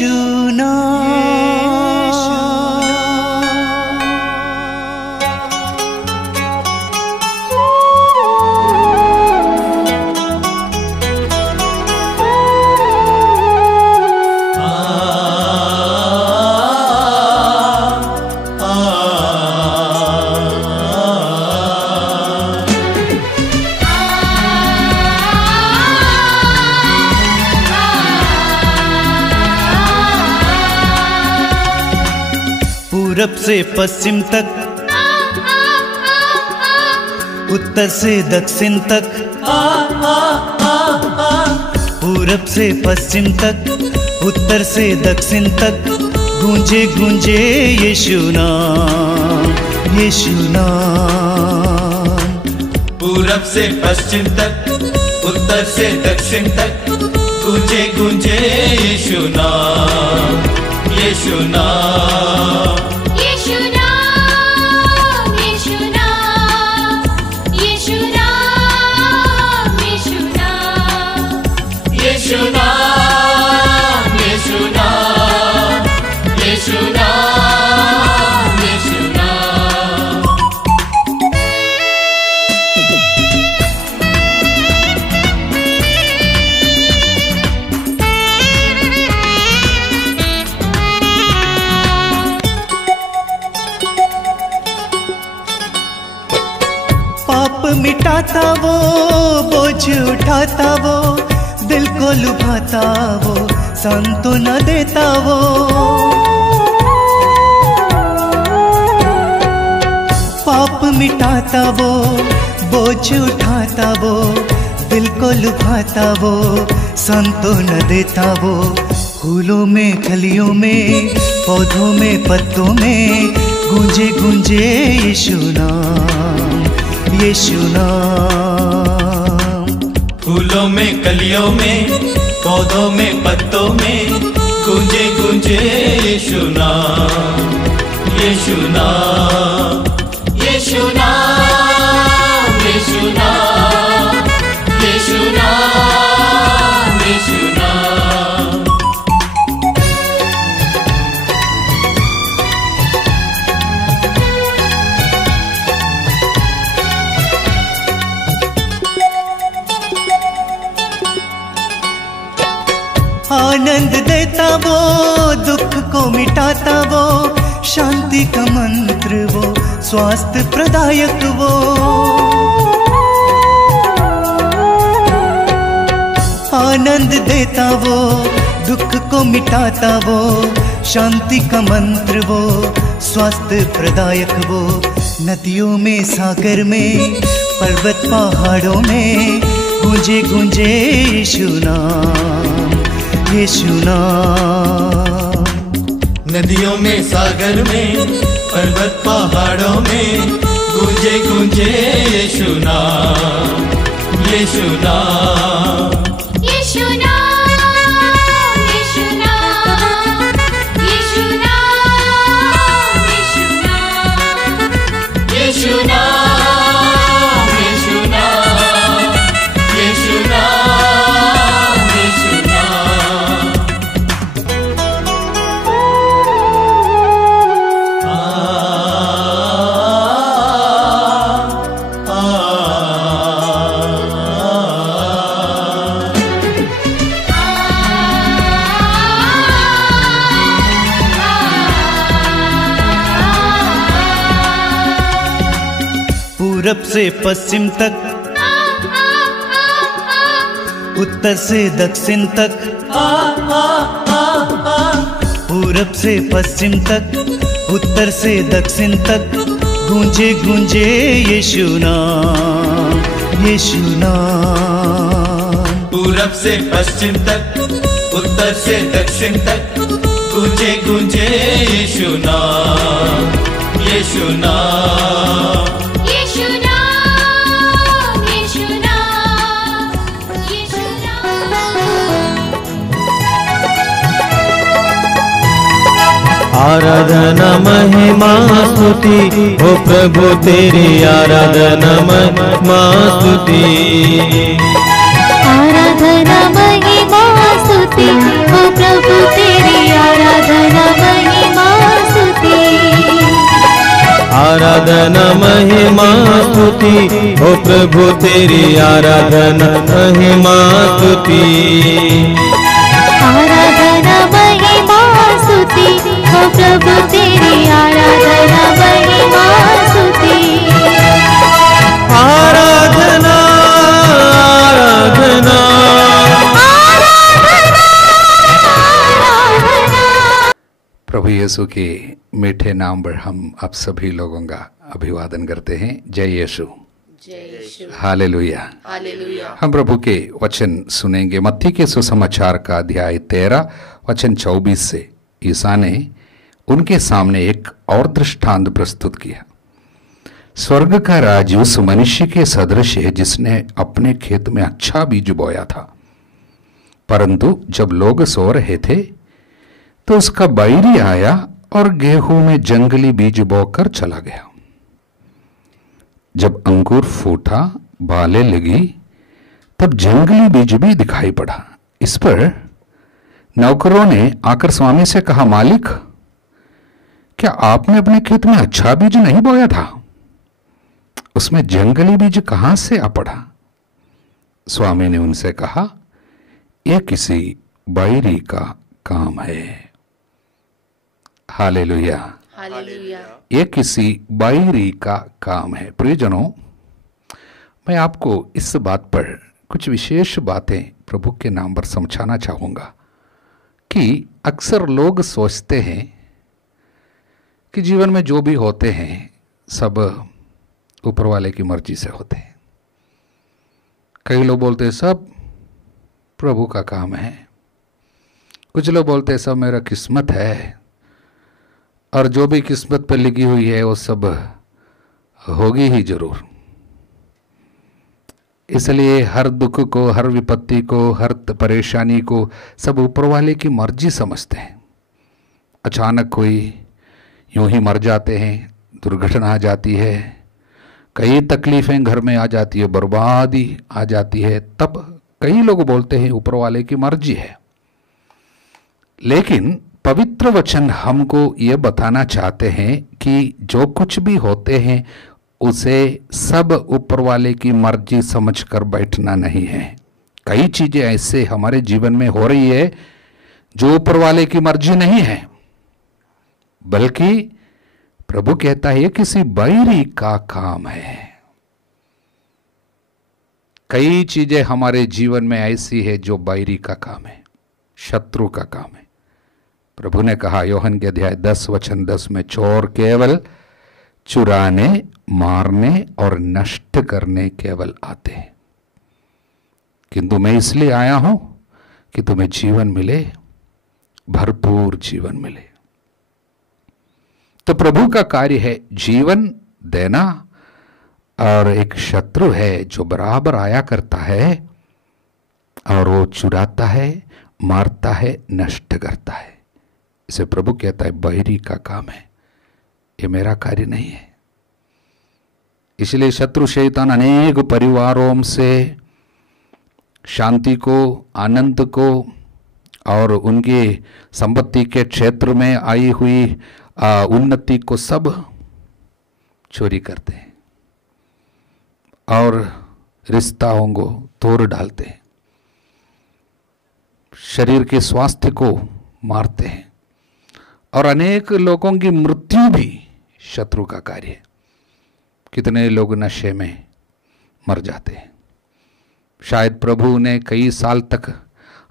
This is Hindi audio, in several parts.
यीशु पूरब से पश्चिम तक, उत्तर से दक्षिण तक, पूरब से पश्चिम तक, उत्तर से दक्षिण तक, गूंजे गूंजे यीशु नाम, यीशु नाम। पूरब से पश्चिम तक, उत्तर से दक्षिण तक, गूंजे गूंजे यीशु नाम, यीशु नाम। पाप मिटाता वो, बोझ उठाता वो, दिल को लुभाता वो, सांत्वना देता वो। पाप मिटाता वो, बोझ उठाता वो, दिल को लुभाता वो, सांत्वना देता वो। फूलों में, कलियों में, पौधों में, पत्तों में, गूंजे गूंजे यीशु नाम, यीशु नाम। फूलों में, कलियों में, पौधों में, पत्तों में, गूंजे गूंजे यीशु नाम, यीशु नाम, यीशु नाम, यीशु नाम, यीशु नाम, यीशु नाम। आनंद देता वो, दुख को मिटाता वो, शांति का मंत्र वो, स्वास्थ्य प्रदायक वो। आनंद देता वो, दुख को मिटाता वो, शांति का मंत्र वो, स्वास्थ्य प्रदायक वो। नदियों में, सागर में, पर्वत पहाड़ों में, गूंजे गूंजे यीशु नाम, यीशु नाम। नदियों में, सागर में, पर्वत पहाड़ों में, गूंजे गूंजे यीशु नाम, यीशु नाम, यीशु नाम, यीशु नाम, यीशु नाम, यीशु नाम, यीशु नाम, यीशु नाम, यीशु नाम, यीशु नाम। पूरब से पश्चिम तक, उत्तर से दक्षिण तक, पूरब से पश्चिम तक, उत्तर से दक्षिण तक, गूंजे गूंजे यीशु नाम, यीशु नाम। पूरब से पश्चिम तक, उत्तर से दक्षिण तक, गूंजे गूंजे यीशु नाम, यीशु नाम, यीशु नाम, यीशु नाम, यीशु नाम। आराधना महिमा स्तुति हो प्रभु तेरी, आराधना महिमा स्तुति। आराधना महिमा स्तुति हो प्रभु तेरी, आराधना महिमा स्तुति हो प्रभु तेरी आराधना महिमा स्तुति। आराधना महिमा स्तुति हो प्रभु तेरी आराधना महिमा स्तुति। आराधना आराधना प्रभु यीशु के मीठे नाम पर हम आप सभी लोगों का अभिवादन करते हैं। जय यीशु, हालेलुया। हम प्रभु के वचन सुनेंगे। मत्ती के सुसमाचार का अध्याय 13 वचन 24 से ईसा ने उनके सामने एक और दृष्टांत प्रस्तुत किया। स्वर्ग का राज्य उस मनुष्य के सदृश है जिसने अपने खेत में अच्छा बीज बोया था, परंतु जब लोग सो रहे थे तो उसका बैरी आया और गेहूं में जंगली बीज बोकर चला गया। जब अंकुर फूटा, बालें लगी, तब जंगली बीज भी दिखाई पड़ा। इस पर नौकरों ने आकर स्वामी से कहा, मालिक, क्या आपने अपने खेत में अच्छा बीज नहीं बोया था? उसमें जंगली बीज कहां से आ पड़ा? स्वामी ने उनसे कहा, यह किसी बैरी का काम है। हालेलुया, ये किसी बैरी का काम है। प्रियजनों, मैं आपको इस बात पर कुछ विशेष बातें प्रभु के नाम पर समझाना चाहूँगा कि अक्सर लोग सोचते हैं कि जीवन में जो भी होते हैं सब ऊपर वाले की मर्जी से होते हैं। कई लोग बोलते हैं सब प्रभु का काम है, कुछ लोग बोलते हैं सब मेरा किस्मत है, और जो भी किस्मत पर लिखी हुई है वो सब होगी ही जरूर। इसलिए हर दुख को, हर विपत्ति को, हर परेशानी को सब ऊपर वाले की मर्जी समझते हैं। अचानक कोई यूं ही मर जाते हैं, दुर्घटना आ जाती है, कई तकलीफें घर में आ जाती है, बर्बादी आ जाती है, तब कई लोग बोलते हैं ऊपर वाले की मर्जी है। लेकिन पवित्र वचन हमको ये बताना चाहते हैं कि जो कुछ भी होते हैं उसे सब ऊपर वाले की मर्जी समझकर बैठना नहीं है। कई चीजें ऐसे हमारे जीवन में हो रही है जो ऊपर वाले की मर्जी नहीं है, बल्कि प्रभु कहता है ये किसी बैरी का काम है। कई चीजें हमारे जीवन में ऐसी है जो बैरी का काम है, शत्रु का काम है। प्रभु ने कहा यूहन्ना के अध्याय 10 वचन 10 में, चोर केवल चुराने, मारने और नष्ट करने केवल आते हैं, किंतु मैं इसलिए आया हूं कि तुम्हें जीवन मिले, भरपूर जीवन मिले। तो प्रभु का कार्य है जीवन देना, और एक शत्रु है जो बराबर आया करता है और वो चुराता है, मारता है, नष्ट करता है। इसे प्रभु कहता है बैरी का काम है, ये मेरा कार्य नहीं है। इसलिए शत्रु शैतान अनेक परिवारों से शांति को, आनंद को और उनकी संपत्ति के क्षेत्र में आई हुई उन्नति को सब चोरी करते हैं और रिश्ताओं को तोड़ डालते हैं, शरीर के स्वास्थ्य को मारते हैं, और अनेक लोगों की मृत्यु भी शत्रु का कार्य है। कितने लोग नशे में मर जाते हैं। शायद प्रभु ने कई साल तक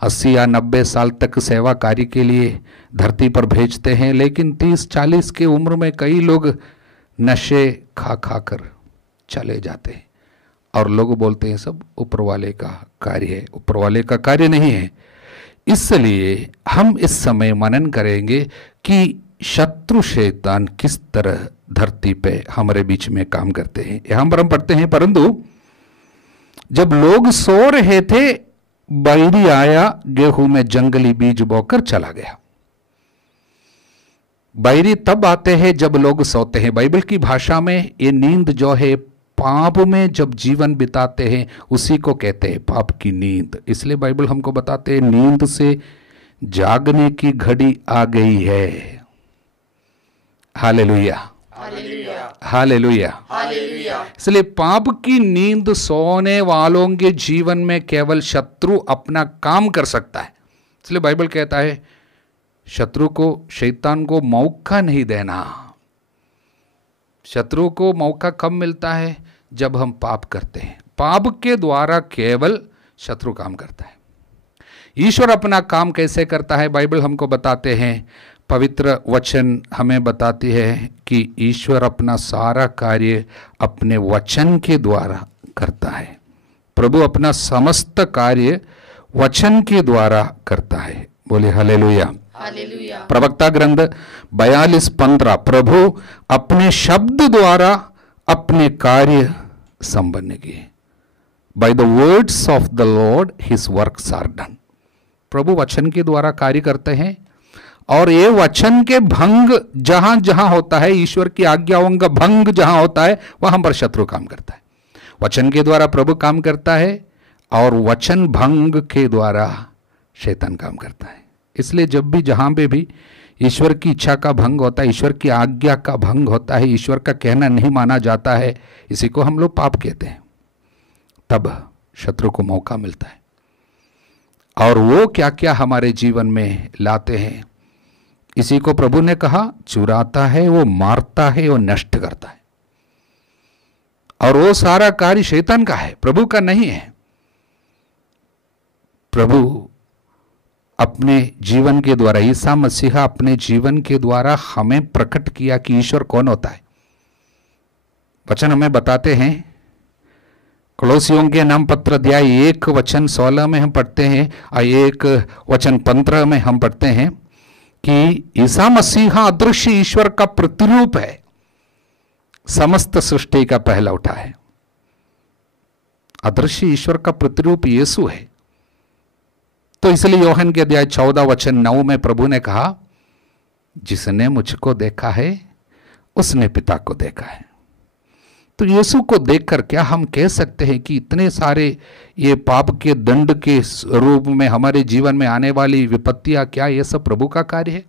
80 या 90 साल तक सेवा कार्य के लिए धरती पर भेजते हैं, लेकिन 30-40 की उम्र में कई लोग नशे खा खा कर चले जाते हैं, और लोग बोलते हैं सब ऊपर वाले का कार्य है। ऊपर वाले का कार्य नहीं है। इसलिए हम इस समय मनन करेंगे कि शत्रु शैतान किस तरह धरती पे हमारे बीच में काम करते हैं। यहां पर हम पढ़ते हैं, परंतु जब लोग सो रहे थे बैरी आया, गेहूं में जंगली बीज बोकर चला गया। बैरी तब आते हैं जब लोग सोते हैं। बाइबल की भाषा में ये नींद जो है, पाप में जब जीवन बिताते हैं उसी को कहते हैं पाप की नींद। इसलिए बाइबल हमको बताते हैं नींद से जागने की घड़ी आ गई है। हालेलुया। हालेलुया। इसलिए पाप की नींद सोने वालों के जीवन में केवल शत्रु अपना काम कर सकता है। इसलिए बाइबल कहता है शत्रु को, शैतान को मौका नहीं देना। शत्रु को मौका कब मिलता है? जब हम पाप करते हैं। पाप के द्वारा केवल शत्रु काम करता है। ईश्वर अपना काम कैसे करता है? बाइबल हमको बताते हैं, पवित्र वचन हमें बताती है कि ईश्वर अपना सारा कार्य अपने वचन के द्वारा करता है। प्रभु अपना समस्त कार्य वचन के द्वारा करता है। बोले हालेलुया। प्रवक्ता ग्रंथ 42:15, प्रभु अपने शब्द द्वारा अपने कार्य संपन्न किए। By the words of the lord his works are done. प्रभु वचन के द्वारा कार्य करते हैं, और ये वचन के भंग जहां जहां होता है, ईश्वर की आज्ञाओं का भंग जहां होता है, वहां पर शत्रु काम करता है। वचन के द्वारा प्रभु काम करता है, और वचन भंग के द्वारा शैतान काम करता है। इसलिए जब भी जहां पे भी ईश्वर की इच्छा का भंग होता है, ईश्वर की आज्ञा का भंग होता है, ईश्वर का कहना नहीं माना जाता है, इसी को हम लोग पाप कहते हैं, तब शत्रु को मौका मिलता है। और वो क्या क्या हमारे जीवन में लाते हैं, इसी को प्रभु ने कहा, चुराता है, वो मारता है, वो नष्ट करता है। और वो सारा कार्य शैतान का है, प्रभु का नहीं है। प्रभु अपने जीवन के द्वारा, ईसा मसीहा अपने जीवन के द्वारा हमें प्रकट किया कि ईश्वर कौन होता है। वचन हमें बताते हैं, कोलोसियों के नाम पत्र अध्याय 1 वचन 16 में हम पढ़ते हैं, और 1 वचन 15 में हम पढ़ते हैं कि ईसा मसीहा अदृश्य ईश्वर का प्रतिरूप है, समस्त सृष्टि का पहला उठा है। अदृश्य ईश्वर का प्रतिरूप यीशु है। तो इसलिए योहन के अध्याय 14 वचन 9 में प्रभु ने कहा, जिसने मुझको देखा है उसने पिता को देखा है। तो यीशु को देखकर क्या हम कह सकते हैं कि इतने सारे ये पाप के दंड के रूप में हमारे जीवन में आने वाली विपत्तियां, क्या ये सब प्रभु का कार्य है?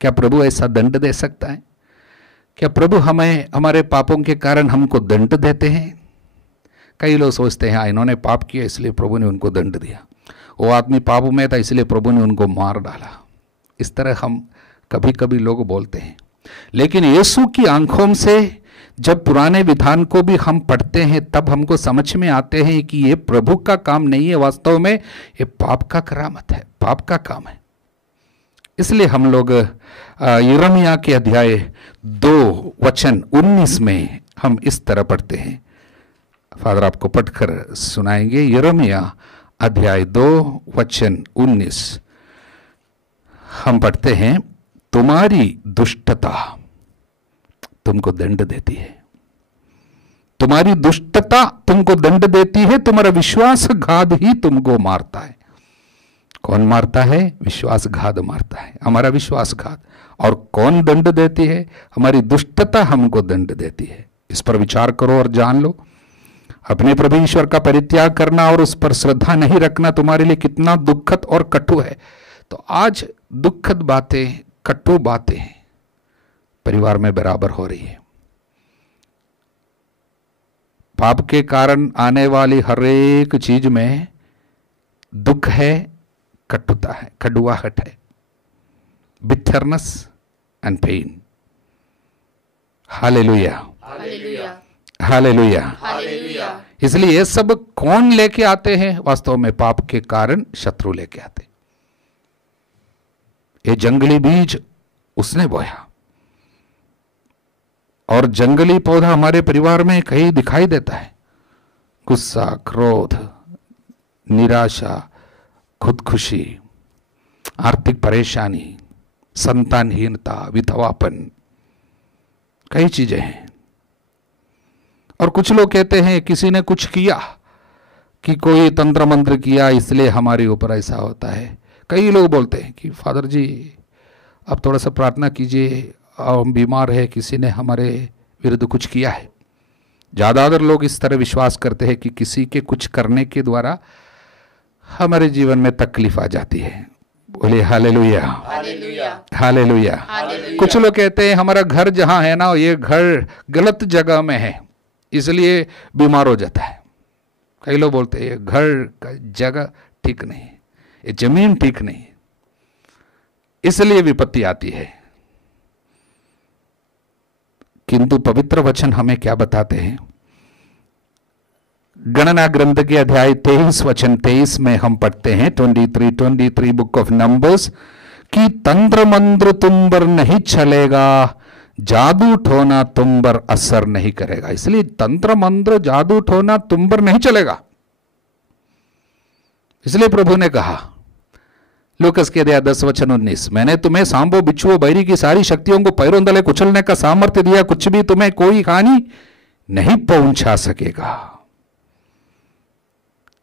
क्या प्रभु ऐसा दंड दे सकता है? क्या प्रभु हमें हमारे पापों के कारण हमको दंड देते हैं? कई लोग सोचते हैं इन्होंने पाप किया इसलिए प्रभु ने उनको दंड दिया, वो आदमी पाप में था इसलिए प्रभु ने उनको मार डाला। इस तरह हम कभी कभी लोग बोलते हैं। लेकिन यीशु की आंखों से जब पुराने विधान को भी हम पढ़ते हैं, तब हमको समझ में आते हैं कि ये प्रभु का काम नहीं है, वास्तव में ये पाप का करामत है, पाप का काम है। इसलिए हम लोग यिर्मयाह के अध्याय 2 वचन 19 में हम इस तरह पढ़ते हैं। फादर आपको पढ़कर सुनाएंगे। यिर्मयाह अध्याय 2 वचन 19 हम पढ़ते हैं, तुम्हारी दुष्टता तुमको दंड देती है, तुम्हारी दुष्टता तुमको दंड देती है, तुम्हारा विश्वासघात ही तुमको मारता है। कौन मारता है? विश्वासघात मारता है, हमारा विश्वासघात। और कौन दंड देती है? हमारी दुष्टता हमको दंड देती है। इस पर विचार करो और जान लो। अपने प्रभु ईश्वर का परित्याग करना और उस पर श्रद्धा नहीं रखना तुम्हारे लिए कितना दुखद और कटु है। तो आज दुखद बातें, कटु बातें परिवार में बराबर हो रही है। पाप के कारण आने वाली हर एक चीज में दुख है, कटुता है, कड़ुआहट है, bitterness and pain. Hallelujah, hallelujah, hallelujah. इसलिए ये सब कौन लेके आते हैं? वास्तव में पाप के कारण शत्रु लेके आते। ये जंगली बीज उसने बोया, और जंगली पौधा हमारे परिवार में कहीं दिखाई देता है। गुस्सा, क्रोध, निराशा, खुदकुशी, आर्थिक परेशानी, संतानहीनता, विधवापन, कई चीजें हैं। और कुछ लोग कहते हैं किसी ने कुछ किया, कि कोई तंत्र मंत्र किया इसलिए हमारे ऊपर ऐसा होता है। कई लोग बोलते हैं कि फादर जी आप थोड़ा सा प्रार्थना कीजिए, हम बीमार है, किसी ने हमारे विरुद्ध कुछ किया है। ज़्यादातर लोग इस तरह विश्वास करते हैं कि किसी के कुछ करने के द्वारा हमारे जीवन में तकलीफ आ जाती है। बोलिए हालेलुया, हालेलुया, हालेलुया। हालेलुया। कुछ लोग कहते हैं हमारा घर जहां है ना, ये घर गलत जगह में है इसलिए बीमार हो जाता है। कई लोग बोलते हैं ये घर का जगह ठीक नहीं है, ये जमीन ठीक नहीं है, इसलिए विपत्ति आती है। किंतु पवित्र वचन हमें क्या बताते हैं? गणना ग्रंथ के अध्याय 23 वचन 23 में हम पढ़ते हैं 23 बुक ऑफ नंबर्स कि तंत्र मंत्र तुम पर नहीं चलेगा, जादू टोना तुम पर असर नहीं करेगा। इसलिए तंत्र मंत्र जादू टोना तुम पर नहीं चलेगा। इसलिए प्रभु ने कहा लूकस के अध्याय 10 वचन 19, मैंने तुम्हें सांबो बिच्छुओं बैरी की सारी शक्तियों को पैरों तले कुचलने का सामर्थ्य दिया, कुछ भी तुम्हें कोई हानि नहीं पहुंचा सकेगा।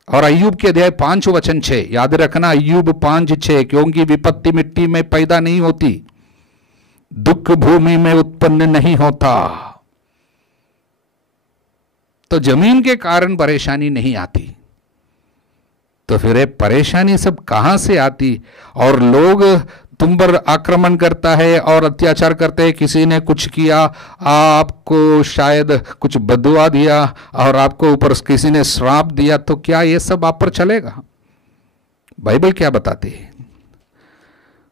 और अय्यूब के अध्याय 5 वचन 6, याद रखना अय्यूब 5:6, क्योंकि विपत्ति मिट्टी में पैदा नहीं होती, दुख भूमि में उत्पन्न नहीं होता। तो जमीन के कारण परेशानी नहीं आती, तो फिर ये परेशानी सब कहां से आती? और लोग तुम पर आक्रमण करता है और अत्याचार करते हैं, किसी ने कुछ किया, आपको शायद कुछ बदुआ दिया और आपको ऊपर किसी ने श्राप दिया, तो क्या ये सब आप पर चलेगा? बाइबल क्या बताती है?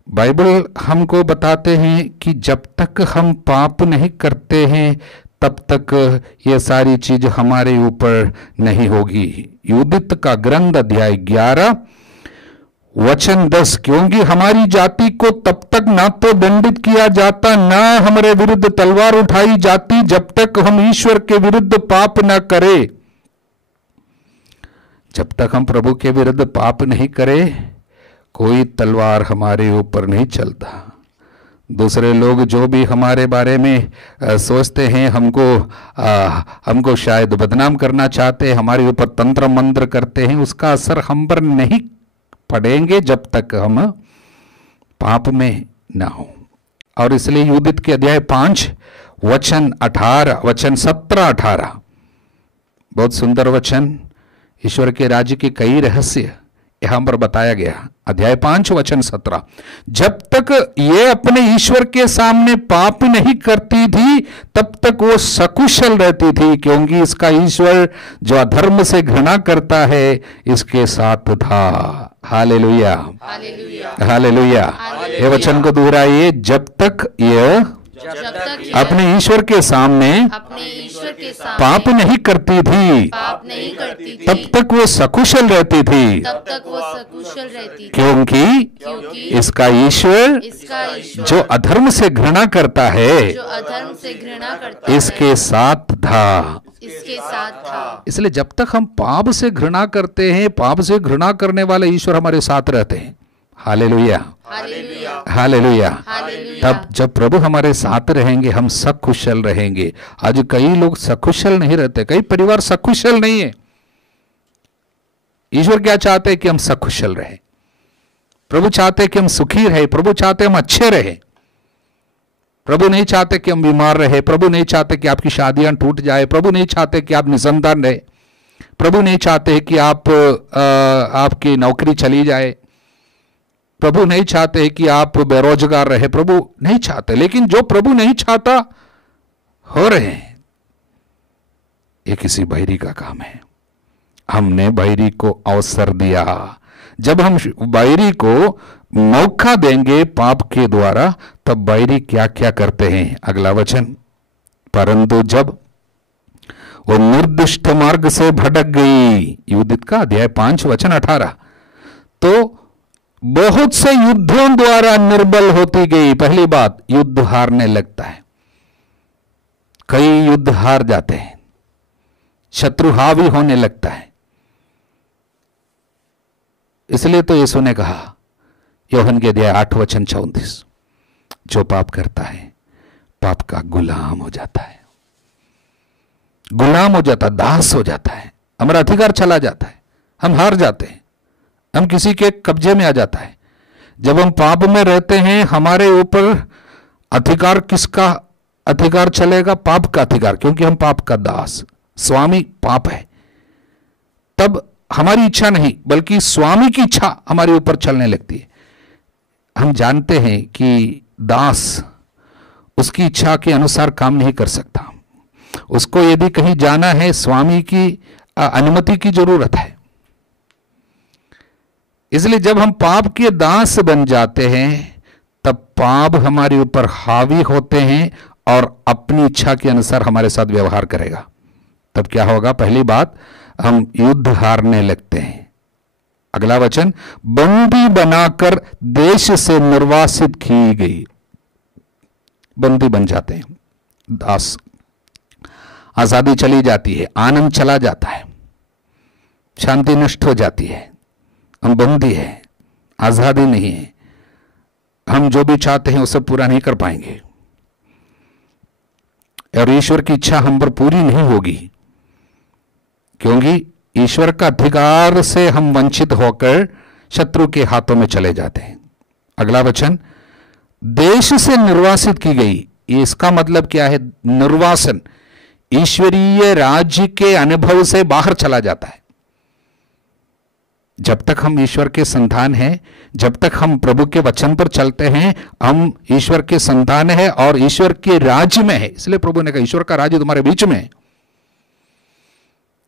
बाइबल हमको बताते हैं कि जब तक हम पाप नहीं करते हैं तब तक ये सारी चीज हमारे ऊपर नहीं होगी। युदित का ग्रंथ अध्याय 11 वचन 10, क्योंकि हमारी जाति को तब तक ना तो दंडित किया जाता, ना हमारे विरुद्ध तलवार उठाई जाती, जब तक हम ईश्वर के विरुद्ध पाप ना करें। जब तक हम प्रभु के विरुद्ध पाप नहीं करें, कोई तलवार हमारे ऊपर नहीं चलता। दूसरे लोग जो भी हमारे बारे में सोचते हैं, हमको शायद बदनाम करना चाहते हैं, हमारे ऊपर तंत्र मंत्र करते हैं, उसका असर हम पर नहीं पड़ेंगे जब तक हम पाप में ना हो। और इसलिए युदित के अध्याय 5 वचन 17-18 बहुत सुंदर वचन, ईश्वर के राज्य के कई रहस्य यहां पर बताया गया। अध्याय 5 वचन 17, जब तक ये अपने ईश्वर के सामने पाप नहीं करती थी तब तक वो सकुशल रहती थी, क्योंकि इसका ईश्वर जो अधर्म से घृणा करता है इसके साथ था। Hallelujah, hallelujah, hallelujah. ये वचन को दोहराइए, जब तक ये अपने ईश्वर के सामने पाप नहीं करती थी तब तक वो सकुशल रहती थी, क्योंकि इसका ईश्वर जो अधर्म से घृणा करता है इसके साथ था। इसलिए जब तक हम पाप से घृणा करते हैं, पाप से घृणा करने वाले ईश्वर हमारे साथ रहते हैं। Hallelujah, hallelujah. तब जब प्रभु हमारे साथ रहेंगे हम सकुशल रहेंगे। आज कई लोग सकुशल नहीं रहते, कई परिवार सकुशल नहीं है। ईश्वर क्या चाहते हैं कि हम सकुशल रहे। प्रभु चाहते हैं कि हम सुखी रहे, प्रभु चाहते हैं हम अच्छे रहे। प्रभु नहीं चाहते कि हम बीमार रहे, प्रभु नहीं चाहते कि आपकी शादियां टूट जाए, प्रभु नहीं चाहते कि आप निसंतान रहे, प्रभु नहीं चाहते कि आपकी नौकरी चली जाए, प्रभु नहीं चाहते कि आप बेरोजगार रहे, प्रभु नहीं चाहते। लेकिन जो प्रभु नहीं चाहता हो रहे हैं, ये किसी बहिरी का काम है। हमने बहिरी को अवसर दिया। जब हम बहिरी को मौका देंगे पाप के द्वारा, तब बहिरी क्या क्या करते हैं। अगला वचन, परंतु जब वो निर्दिष्ट मार्ग से भटक गई, युदित का अध्याय 5 वचन 18, तो बहुत से युद्धों द्वारा निर्बल होती गई। पहली बात, युद्ध हारने लगता है। कई युद्ध हार जाते हैं, शत्रु हावी होने लगता है। इसलिए तो यीशु ने कहा यूहन्ना के अध्याय 8 वचन 34, जो पाप करता है पाप का गुलाम हो जाता है, गुलाम हो जाता, दास हो जाता है, हमारा अधिकार चला जाता है, हम हार जाते हैं, हम किसी के कब्जे में आ जाता है। जब हम पाप में रहते हैं हमारे ऊपर अधिकार, किसका अधिकार चलेगा? पाप का अधिकार, क्योंकि हम पाप का दास, स्वामी पाप है। तब हमारी इच्छा नहीं बल्कि स्वामी की इच्छा हमारे ऊपर चलने लगती है। हम जानते हैं कि दास उसकी इच्छा के अनुसार काम नहीं कर सकता। उसको यदि कहीं जाना है, स्वामी की अनुमति की जरूरत है। इसलिए जब हम पाप के दास बन जाते हैं तब पाप हमारे ऊपर हावी होते हैं और अपनी इच्छा के अनुसार हमारे साथ व्यवहार करेगा। तब क्या होगा? पहली बात, हम युद्ध हारने लगते हैं। अगला वचन, बंदी बनाकर देश से निर्वासित की गई। बंदी बन जाते हैं दास, आजादी चली जाती है, आनंद चला जाता है, शांति नष्ट हो जाती है। हम बंदी हैं, आजादी नहीं है। हम जो भी चाहते हैं उसे पूरा नहीं कर पाएंगे और ईश्वर की इच्छा हम पर पूरी नहीं होगी, क्योंकि ईश्वर का अधिकार से हम वंचित होकर शत्रु के हाथों में चले जाते हैं। अगला वचन, देश से निर्वासित की गई। ये इसका मतलब क्या है? निर्वासन, ईश्वरीय राज्य के अनुभव से बाहर चला जाता है। जब तक हम ईश्वर के संतान हैं, जब तक हम प्रभु के वचन पर चलते हैं, हम ईश्वर के संतान हैं और ईश्वर के राज्य में है। इसलिए प्रभु ने कहा ईश्वर का राज्य तुम्हारे बीच में है।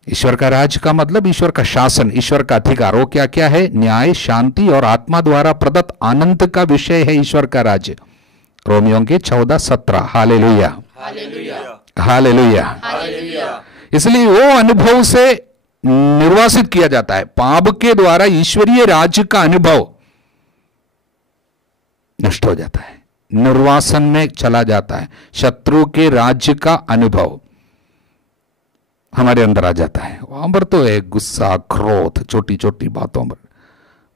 ईश्वर का राज्य का मतलब ईश्वर का शासन, ईश्वर का अधिकार। वो क्या क्या है? न्याय, शांति और आत्मा द्वारा प्रदत्त आनंद का विषय है ईश्वर का राज्य। रोमियों के 14:17। Hallelujah, hallelujah. इसलिए वो अनुभव से निर्वासित किया जाता है। पाप के द्वारा ईश्वरीय राज्य का अनुभव नष्ट हो जाता है, निर्वासन में चला जाता है। शत्रु के राज्य का अनुभव हमारे अंदर आ जाता है। वहां पर तो है गुस्सा, क्रोध, छोटी छोटी बातों पर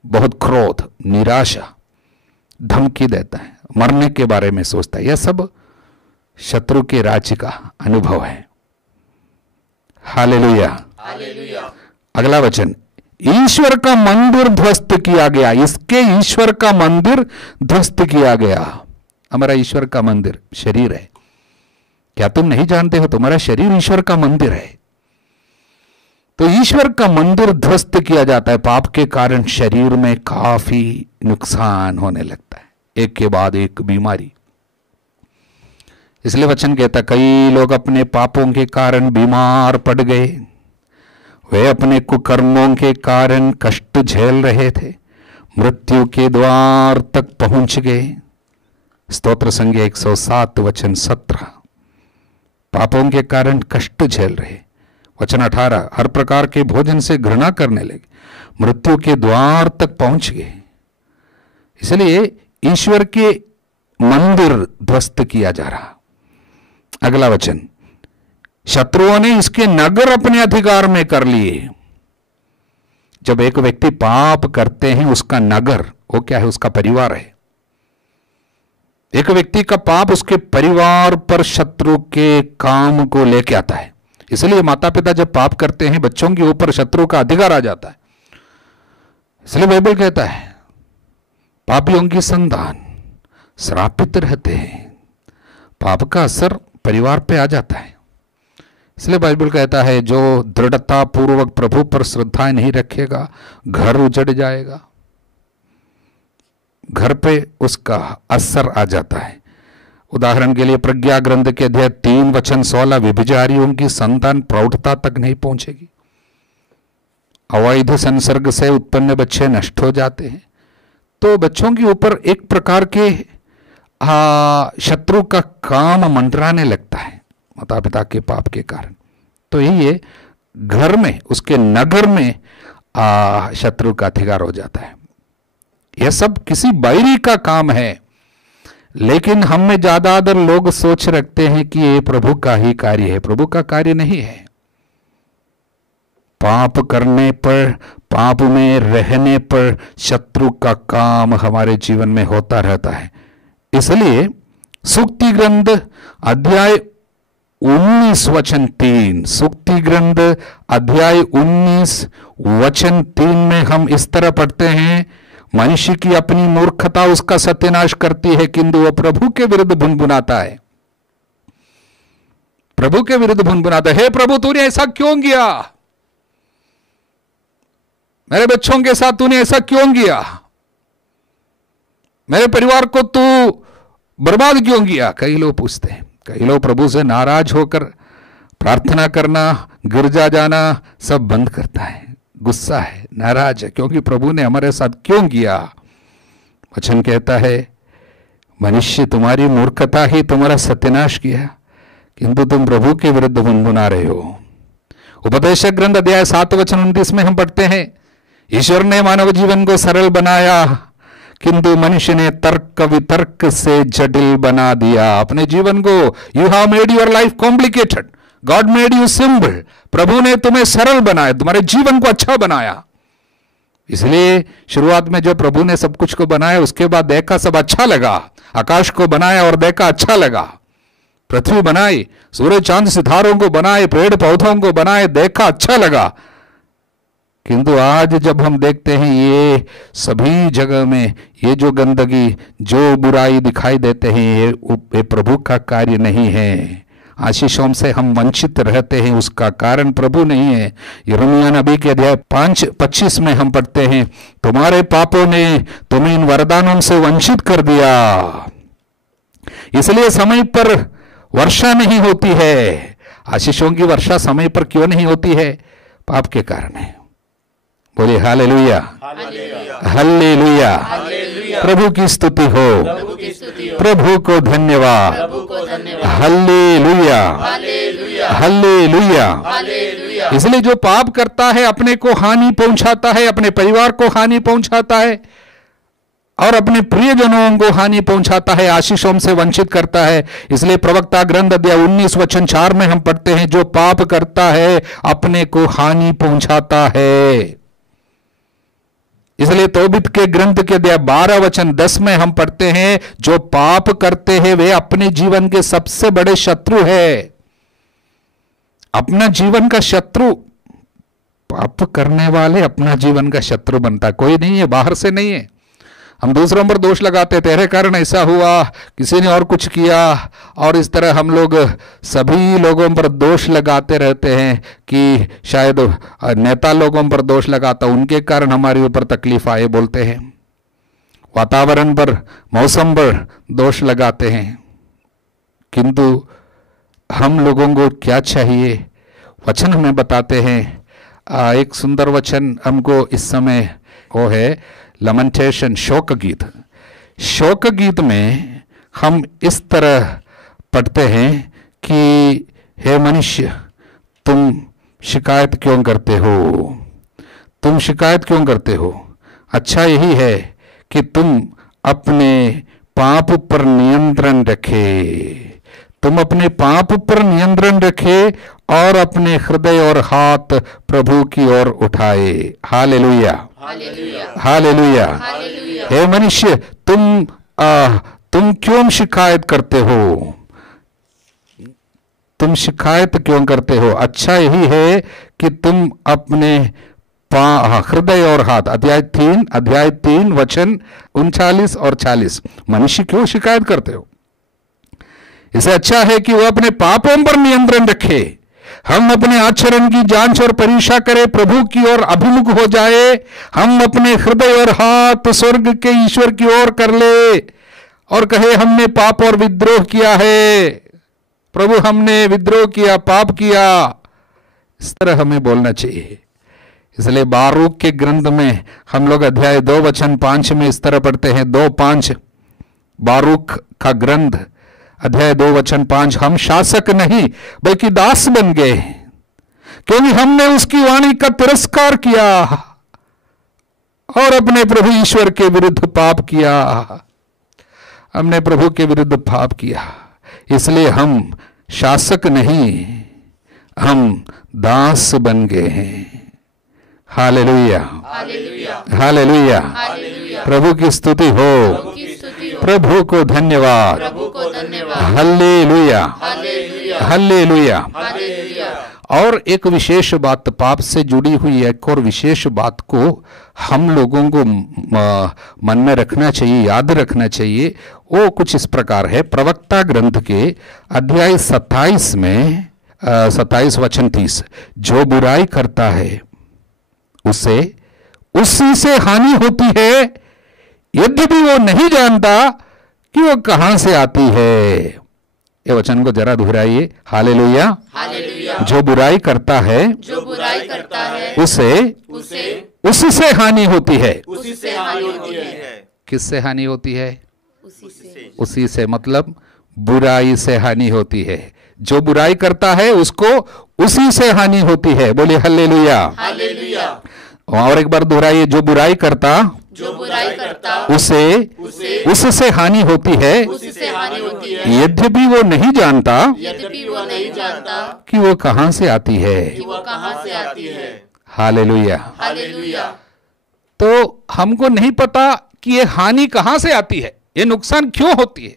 बहुत क्रोध, निराशा, धमकी देता है, मरने के बारे में सोचता है। यह सब शत्रु के राज्य का अनुभव है। हालेलुया। अगला वचन, ईश्वर का मंदिर ध्वस्त किया गया। इसके ईश्वर का मंदिर ध्वस्त किया गया। हमारा ईश्वर का मंदिर शरीर है। क्या तुम नहीं जानते हो? तुम्हारा शरीर ईश्वर का मंदिर है। तो ईश्वर का मंदिर ध्वस्त किया जाता है। पाप के कारण शरीर में काफी नुकसान होने लगता है, एक के बाद एक बीमारी। इसलिए वचन कहता, कई लोग अपने पापों के कारण बीमार पड़ गए। वे अपने कुकर्मों के कारण कष्ट झेल रहे थे, मृत्यु के द्वार तक पहुंच गए। स्तोत्र संज्ञा 107 वचन 17। पापों के कारण कष्ट झेल रहे। वचन 18, हर प्रकार के भोजन से घृणा करने लगे, मृत्यु के द्वार तक पहुंच गए। इसलिए ईश्वर के मंदिर ध्वस्त किया जा रहा। अगला वचन, शत्रुओं ने इसके नगर अपने अधिकार में कर लिए। जब एक व्यक्ति पाप करते हैं, उसका नगर वो क्या है? उसका परिवार है। एक व्यक्ति का पाप उसके परिवार पर शत्रु के काम को लेके आता है। इसलिए माता पिता जब पाप करते हैं, बच्चों के ऊपर शत्रु का अधिकार आ जाता है। इसलिए बाइबल कहता है पापियों की संतान श्रापित रहते हैं। पाप का असर परिवार पे आ जाता है। इसलिए बाइबल कहता है जो दृढ़ता पूर्वक प्रभु पर श्रद्धा नहीं रखेगा, घर उजड़ जाएगा। घर पे उसका असर आ जाता है। उदाहरण के लिए प्रज्ञा ग्रंथ के अध्याय 3 वचन 16, व्यभिचारियों की संतान प्रौढ़ता तक नहीं पहुंचेगी। अवैध संसर्ग से उत्पन्न बच्चे नष्ट हो जाते हैं। तो बच्चों के ऊपर एक प्रकार के शत्रु का काम मंडराने लगता है माता पिता के पाप के कारण। तो यही है, घर में, उसके नगर में शत्रु का अधिकार हो जाता है। यह सब किसी बैरी का काम है, लेकिन हम में ज्यादातर लोग सोच रखते हैं कि ये प्रभु का ही कार्य है। प्रभु का कार्य नहीं है। पाप करने पर, पाप में रहने पर शत्रु का काम हमारे जीवन में होता रहता है। इसलिए सूक्ति ग्रंथ अध्याय 19 वचन 3, सूक्ति ग्रंथ अध्याय 19 वचन 3 में हम इस तरह पढ़ते हैं, मनुष्य की अपनी मूर्खता उसका सत्यानाश करती है, किंतु वह प्रभु के विरुद्ध भुनभुनाता है। प्रभु के विरुद्ध भुनभुनाता है, हे प्रभु तूने ऐसा क्यों किया? मेरे बच्चों के साथ तूने ऐसा क्यों किया? मेरे परिवार को तू बर्बाद क्यों किया? कई लोग पूछते हैं। कई लोग प्रभु से नाराज होकर प्रार्थना करना, गिरजा जाना सब बंद करता है, गुस्सा है, नाराज है, क्योंकि प्रभु ने हमारे साथ क्यों किया? वचन कहता है मनुष्य तुम्हारी मूर्खता ही तुम्हारा सत्यानाश किया, किंतु तुम प्रभु के विरुद्ध गुनगुना रहे हो। उपदेशक ग्रंथ अध्याय 7 वचन 29 में हम पढ़ते हैं, ईश्वर ने मानव जीवन को सरल बनाया, किंतु मनुष्य ने तर्क वितर्क से जटिल बना दिया। अपने जीवन को, you have made your life complicated, God made you simple. प्रभु ने तुम्हें सरल बनाया, तुम्हारे जीवन को अच्छा बनाया। इसलिए शुरुआत में जो प्रभु ने सब कुछ को बनाया, उसके बाद देखा सब अच्छा लगा। आकाश को बनाया और देखा अच्छा लगा, पृथ्वी बनाई, सूरज चांद सितारों को बनाए, पेड़ पौधों को बनाए, देखा अच्छा लगा। किंतु आज जब हम देखते हैं ये सभी जगह में ये जो गंदगी, जो बुराई दिखाई देते हैं, ये प्रभु का कार्य नहीं है। आशीषों से हम वंचित रहते हैं, उसका कारण प्रभु नहीं है। यिर्मयाह नबी के अध्याय 5:25 में हम पढ़ते हैं, तुम्हारे पापों ने तुम्हें इन वरदानों से वंचित कर दिया, इसलिए समय पर वर्षा नहीं होती है। आशीषों की वर्षा समय पर क्यों नहीं होती है? पाप के कारण है। बोलिए हालेलुया, हालेलुया। प्रभु की स्तुति हो, प्रभु को धन्यवाद, हालेलुया, हालेलुया। इसलिए जो पाप करता है अपने को हानि पहुंचाता है, अपने परिवार को हानि पहुंचाता है और अपने प्रियजनों को हानि पहुंचाता है, आशीषों से वंचित करता है। इसलिए प्रवक्ता ग्रंथ अध्याय 19 वचन 4 में हम पढ़ते हैं, जो पाप करता है अपने को हानि पहुंचाता है। इसलिए तौबीत के ग्रंथ के अध्याय 12 वचन 10 में हम पढ़ते हैं, जो पाप करते हैं वे अपने जीवन के सबसे बड़े शत्रु है। अपना जीवन का शत्रु, पाप करने वाले अपना जीवन का शत्रु बनता, कोई नहीं है, बाहर से नहीं है। हम दूसरों पर दोष लगाते, तेरे कारण ऐसा हुआ, किसी ने और कुछ किया, और इस तरह हम लोग सभी लोगों पर दोष लगाते रहते हैं कि शायद नेता लोगों पर दोष लगाता, उनके कारण हमारे ऊपर तकलीफ आए बोलते हैं। वातावरण पर, मौसम पर दोष लगाते हैं। किंतु हम लोगों को क्या चाहिए? वचन हमें बताते हैं। एक सुंदर वचन हमको इस समय वो है लमेंटेशन, शोक गीत। शोक गीत में हम इस तरह पढ़ते हैं कि हे मनुष्य, तुम शिकायत क्यों करते हो? तुम शिकायत क्यों करते हो? अच्छा यही है कि तुम अपने पाप पर नियंत्रण रखे, तुम अपने पाप पर नियंत्रण रखे और अपने हृदय और हाथ प्रभु की ओर उठाए। Hallelujah, hallelujah. हे मनुष्य, तुम क्यों शिकायत करते हो? तुम शिकायत क्यों करते हो? अच्छा यही है कि तुम अपने हृदय और हाथ, अध्याय 3 वचन 39 और 40। मनुष्य क्यों शिकायत करते हो? इससे अच्छा है कि वो अपने पापों पर नियंत्रण रखे, हम अपने आचरण की जांच और परीक्षा करें, प्रभु की ओर अभिमुख हो जाए, हम अपने हृदय और हाथ स्वर्ग के ईश्वर की ओर कर ले और कहे हमने पाप और विद्रोह किया है, प्रभु हमने विद्रोह किया, पाप किया। इस तरह हमें बोलना चाहिए। इसलिए बारूक के ग्रंथ में हम लोग अध्याय 2 वचन 5 में इस तरह पढ़ते हैं, 2:5, बारूक का ग्रंथ अध्याय 2 वचन 5, हम शासक नहीं बल्कि दास बन गए, क्योंकि हमने उसकी वाणी का तिरस्कार किया और अपने प्रभु ईश्वर के विरुद्ध पाप किया। हमने प्रभु के विरुद्ध पाप किया, इसलिए हम शासक नहीं, हम दास बन गए हैं। Hallelujah, hallelujah. प्रभु की स्तुति हो, प्रभु को धन्यवाद, हालेलुया, हालेलुया। और एक विशेष बात, पाप से जुड़ी हुई एक और विशेष बात को हम लोगों को मन में रखना चाहिए, याद रखना चाहिए। वो कुछ इस प्रकार है, प्रवक्ता ग्रंथ के अध्याय 27 में 27 वचन 30, जो बुराई करता है उसे उसी से हानि होती है, यद्यपि वो नहीं जानता कि वो कहां से आती है। ये वचन को जरा दोहराइए। हालेलुया। हालेलुया। जो बुराई करता है जो बुराई करता है उसे उससे हानि होती है। उसी से हानि होती है। किससे हानि होती है? उसी से। उसी से, मतलब बुराई से हानि होती है। जो बुराई करता है उसको उसी से हानि होती है। बोलिए हालेलुया। हालेलुया। और एक बार दोहराइए। जो बुराई करता जो बुराई करता उसे उससे हानि होती है, उसी से हानि होती है। यद्यपि वो नहीं जानता यद्यपि वो नहीं जानता कि वो कहां से आती है। कि वो कहां से आती है। हालेलुया। हालेलुया। तो हमको नहीं पता कि ये हानि कहां से आती है, ये नुकसान क्यों होती है,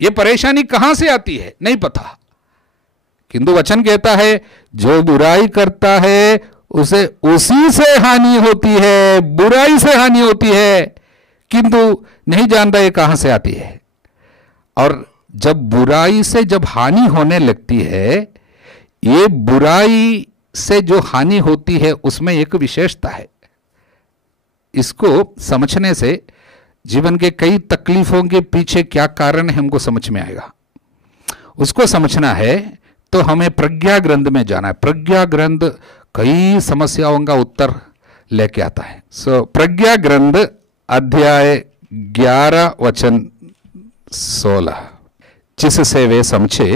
ये परेशानी कहां से आती है, नहीं पता। किंतु वचन कहता है जो बुराई करता है उसे उसी से हानि होती है, बुराई से हानि होती है, किंतु नहीं जानता ये कहां से आती है। और जब बुराई से जब हानि होने लगती है, ये बुराई से जो हानि होती है उसमें एक विशेषता है। इसको समझने से जीवन के कई तकलीफों के पीछे क्या कारण है हमको समझ में आएगा। उसको समझना है तो हमें प्रज्ञा ग्रंथ में जाना है। प्रज्ञा ग्रंथ कई समस्याओं का उत्तर लेके आता है। प्रज्ञा ग्रंथ अध्याय 11 वचन 16, जिससे वे समझे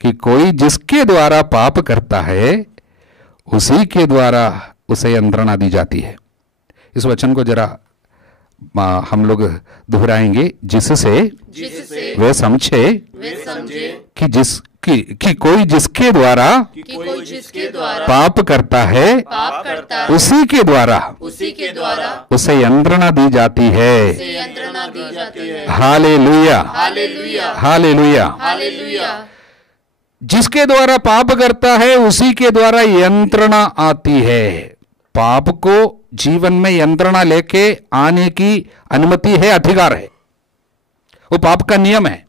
कि कोई जिसके द्वारा पाप करता है उसी के द्वारा उसे यंत्रणा दी जाती है। इस वचन को जरा हम लोग दोहराएंगे। जिससे वे समझे कि कोई जिसके द्वारा पाप करता है उसी के द्वारा उसे यंत्रणा दी जाती है। हालेलुया। हालेलुया। जिसके द्वारा पाप करता है उसी के द्वारा यंत्रणा आती है। पाप को जीवन में यंत्रणा लेके आने की अनुमति है, अधिकार है। वो पाप का नियम है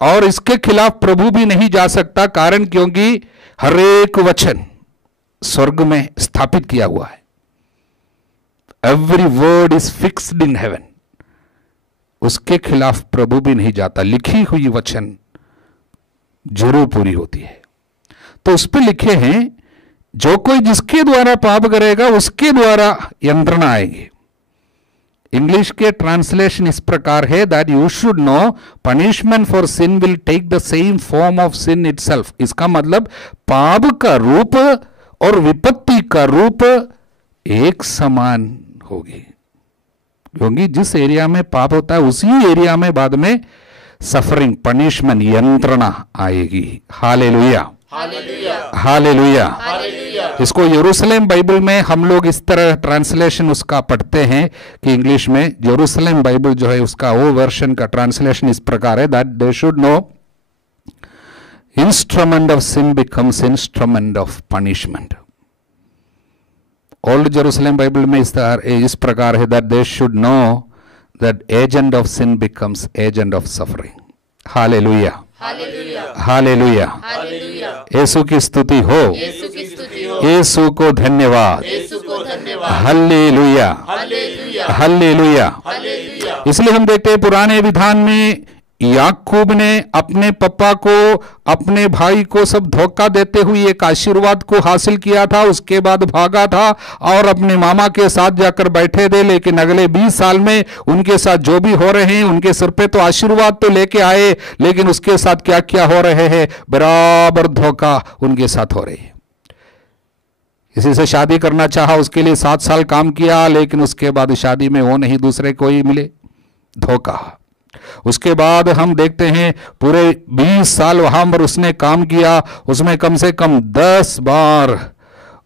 और इसके खिलाफ प्रभु भी नहीं जा सकता। कारण क्योंकि हर एक वचन स्वर्ग में स्थापित किया हुआ है। Every word is fixed in heaven. उसके खिलाफ प्रभु भी नहीं जाता। लिखी हुई वचन जरूर पूरी होती है। तो उस पर लिखे हैं जो कोई जिसके द्वारा पाप करेगा उसके द्वारा यंत्रणा आएगी। इंग्लिश के ट्रांसलेशन इस प्रकार है that you should know punishment for sin will take the same form of sin itself. इसका मतलब पाप का रूप और विपत्ति का रूप एक समान होगी, क्योंकि जिस एरिया में पाप होता है उसी एरिया में बाद में सफरिंग, पनिशमेंट, यंत्रणा आएगी। हालेलुया। हालेलुया। इसको यरूशलेम बाइबल में हम लोग इस तरह ट्रांसलेशन उसका पढ़ते हैं कि इंग्लिश में यरूशलेम बाइबल जो है उसका वो वर्षन का ट्रांसलेशन इस प्रकार है that they should know instrument of sin becomes instrument of punishment. Old Jerusalem Bible में इस प्रकार है that they should know that agent of sin becomes agent of suffering. Hallelujah. Hallelujah. यीशु की स्तुति हो। यीशु को धन्यवाद। हालेलुया। हालेलुया। इसलिए हम देखते हैं पुराने विधान में याकूब ने अपने पापा को, अपने भाई को सब धोखा देते हुए एक आशीर्वाद को हासिल किया था। उसके बाद भागा था और अपने मामा के साथ जाकर बैठे थे। लेकिन अगले 20 साल में उनके साथ जो भी हो रहे हैं, उनके सिर पे तो आशीर्वाद तो लेके आए, लेकिन उसके साथ क्या क्या हो रहे हैं, बराबर धोखा उनके साथ हो रही है। किसी से शादी करना चाहा, उसके लिए 7 साल काम किया, लेकिन उसके बाद शादी में वो नहीं, दूसरे कोई मिले, धोखा। उसके बाद हम देखते हैं पूरे 20 साल वहां पर उसने काम किया, उसमें कम से कम 10 बार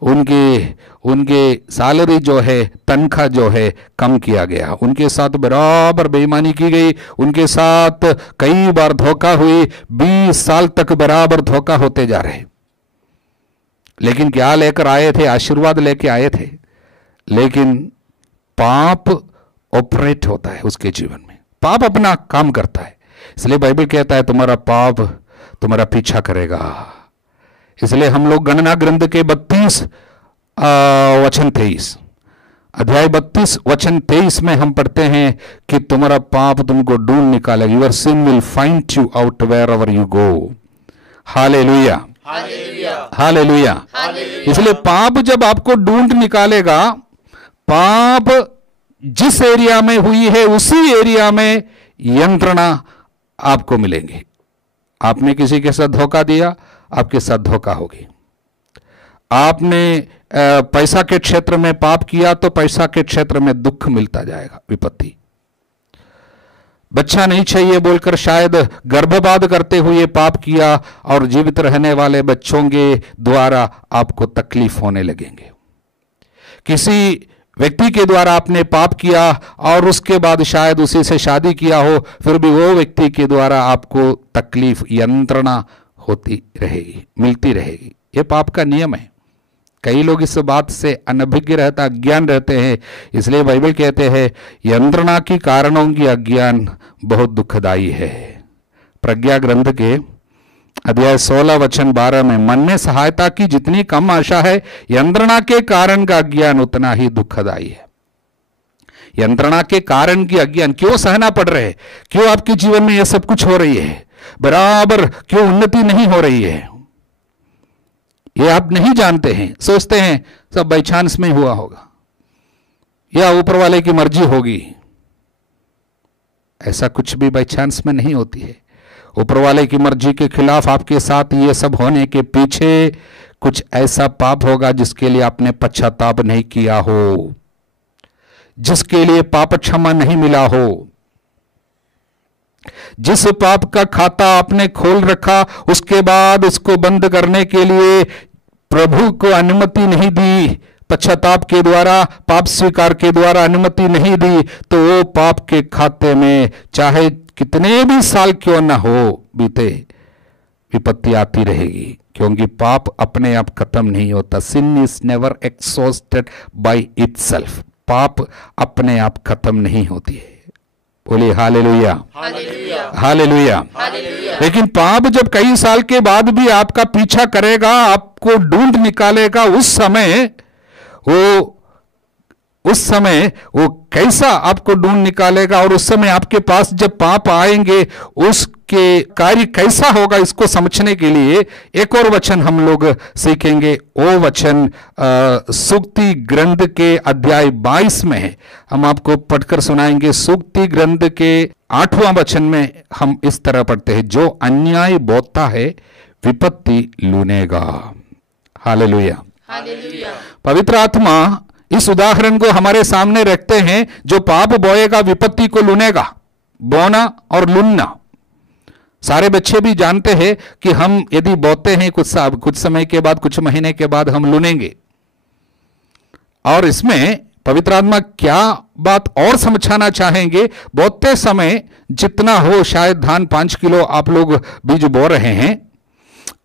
उनके सैलरी जो है, तनख्वाह जो है कम किया गया। उनके साथ बराबर बेईमानी की गई, उनके साथ कई बार धोखा हुई। 20 साल तक बराबर धोखा होते जा रहे। लेकिन क्या लेकर आए थे? आशीर्वाद लेके आए थे। लेकिन पाप ऑपरेट होता है उसके जीवन में, पाप अपना काम करता है। इसलिए बाइबल कहता है तुम्हारा पाप तुम्हारा पीछा करेगा। इसलिए हम लोग गणना ग्रंथ के 32 वचन 23 अध्याय 32 वचन 23 में हम पढ़ते हैं कि तुम्हारा पाप तुमको ढूंढ निकालेगा, your sin will find you out wherever you go. Hallelujah, hallelujah. इसलिए पाप जब आपको ढूंढ निकालेगा, पाप जिस एरिया में हुई है उसी एरिया में यंत्रणा आपको मिलेंगे। आपने किसी के साथ धोखा दिया, आपके साथ धोखा होगी। आपने पैसा के क्षेत्र में पाप किया तो पैसा के क्षेत्र में दुख मिलता जाएगा, विपत्ति। बच्चा नहीं चाहिए बोलकर शायद गर्भपात करते हुए पाप किया और जीवित रहने वाले बच्चों के द्वारा आपको तकलीफ होने लगेंगे। किसी व्यक्ति के द्वारा आपने पाप किया और उसके बाद शायद उसी से शादी किया हो, फिर भी वो व्यक्ति के द्वारा आपको तकलीफ, यंत्रणा होती रहेगी, मिलती रहेगी। ये पाप का नियम है। कई लोग इस बात से अनभिज्ञ रहता, अज्ञान रहते हैं। इसलिए बाइबल कहते हैं यंत्रणा की कारणों की अज्ञान बहुत दुखदाई है। प्रज्ञा ग्रंथ के अध्याय 16 वचन 12 में मन में सहायता की जितनी कम आशा है, यंत्रणा के कारण का अज्ञान उतना ही दुखदाई है। यंत्रणा के कारण की अज्ञान क्यों सहना पड़ रहे है? क्यों आपके जीवन में यह सब कुछ हो रही है? बराबर क्यों उन्नति नहीं हो रही है? ये आप नहीं जानते हैं, सोचते हैं सब बाई चांस में हुआ होगा या ऊपर वाले की मर्जी होगी। ऐसा कुछ भी बाई चांस में नहीं होती है। ऊपर वाले की मर्जी के खिलाफ आपके साथ ये सब होने के पीछे कुछ ऐसा पाप होगा जिसके लिए आपने पश्चाताप नहीं किया हो, जिसके लिए पाप क्षमा नहीं मिला हो, जिस पाप का खाता आपने खोल रखा उसके बाद उसको बंद करने के लिए प्रभु को अनुमति नहीं दी, पश्चाताप के द्वारा, पाप स्वीकार के द्वारा अनुमति नहीं दी, तो वो पाप के खाते में चाहे कितने भी साल क्यों ना हो बीते, विपत्ति आती रहेगी। क्योंकि पाप अपने आप खत्म नहीं होता। Sin is never exhausted by itself. पाप अपने आप खत्म नहीं होती है। बोलिए हालेलुया, हालेलुया। लेकिन पाप जब कई साल के बाद भी आपका पीछा करेगा, आपको ढूंढ निकालेगा, उस समय वो कैसा आपको ढूंढ निकालेगा, और उस समय आपके पास जब पाप आएंगे उसके कार्य कैसा होगा, इसको समझने के लिए एक और वचन हम लोग सीखेंगे। वो वचन सूक्ति ग्रंथ के अध्याय 22 में है। हम आपको पढ़कर सुनाएंगे। सूक्ति ग्रंथ के 8वां वचन में हम इस तरह पढ़ते हैं, जो अन्याय बोता है विपत्ति लूनेगा। हालेलुया, पवित्र आत्मा इस उदाहरण को हमारे सामने रखते हैं। जो पाप बोएगा विपत्ति को लूनेगा। बोना और लुनना, सारे बच्चे भी जानते हैं कि हम यदि बोते हैं कुछ समय के बाद, कुछ महीने के बाद हम लुनेंगे। और इसमें पवित्र आत्मा क्या बात और समझाना चाहेंगे? बोते समय जितना हो, शायद धान 5 किलो आप लोग बीज बो रहे हैं,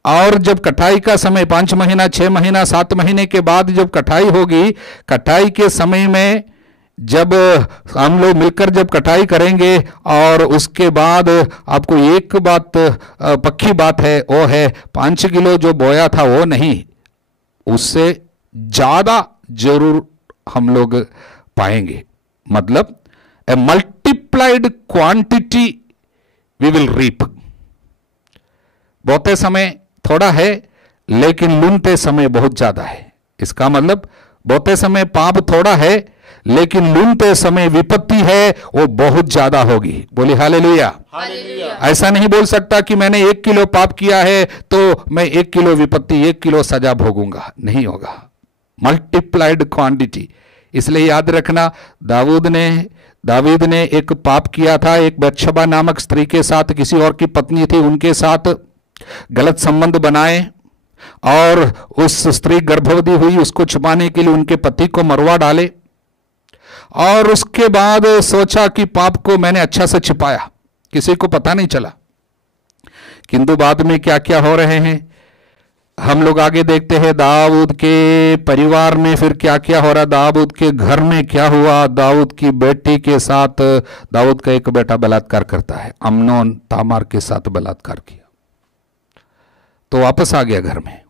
और जब कटाई का समय 5 महीना, 6 महीना, 7 महीने के बाद जब कटाई होगी, कटाई के समय में जब हम लोग मिलकर जब कटाई करेंगे, और उसके बाद आपको एक बात पक्की बात है, वो है 5 किलो जो बोया था वो नहीं, उससे ज्यादा जरूर हम लोग पाएंगे। मतलब a multiplied quantity we will reap. बोते समय थोड़ा है लेकिन लूनते समय बहुत ज्यादा है। इसका मतलब बोते समय पाप थोड़ा है लेकिन लूनते समय विपत्ति है वो बहुत ज्यादा होगी। बोले हालेलुया। ऐसा नहीं बोल सकता कि मैंने 1 किलो पाप किया है तो मैं 1 किलो विपत्ति, 1 किलो सजा भोगूंगा, नहीं होगा। Multiplied quantity. इसलिए याद रखना, दाऊद ने एक पाप किया था। एक बत्शबा नामक स्त्री के साथ, किसी और की पत्नी थी, उनके साथ गलत संबंध बनाए और उस स्त्री गर्भवती हुई। उसको छुपाने के लिए उनके पति को मरवा डाले, और उसके बाद सोचा कि पाप को मैंने अच्छा से छिपाया, किसी को पता नहीं चला। किंतु बाद में क्या क्या हो रहे हैं हम लोग आगे देखते हैं। दाऊद के परिवार में फिर क्या क्या हो रहा, दाऊद के घर में क्या हुआ। दाऊद की बेटी के साथ दाऊद का एक बेटा बलात्कार करता है, अम्नोन तामार के साथ बलात्कार किया, तो वापस आ गया घर में।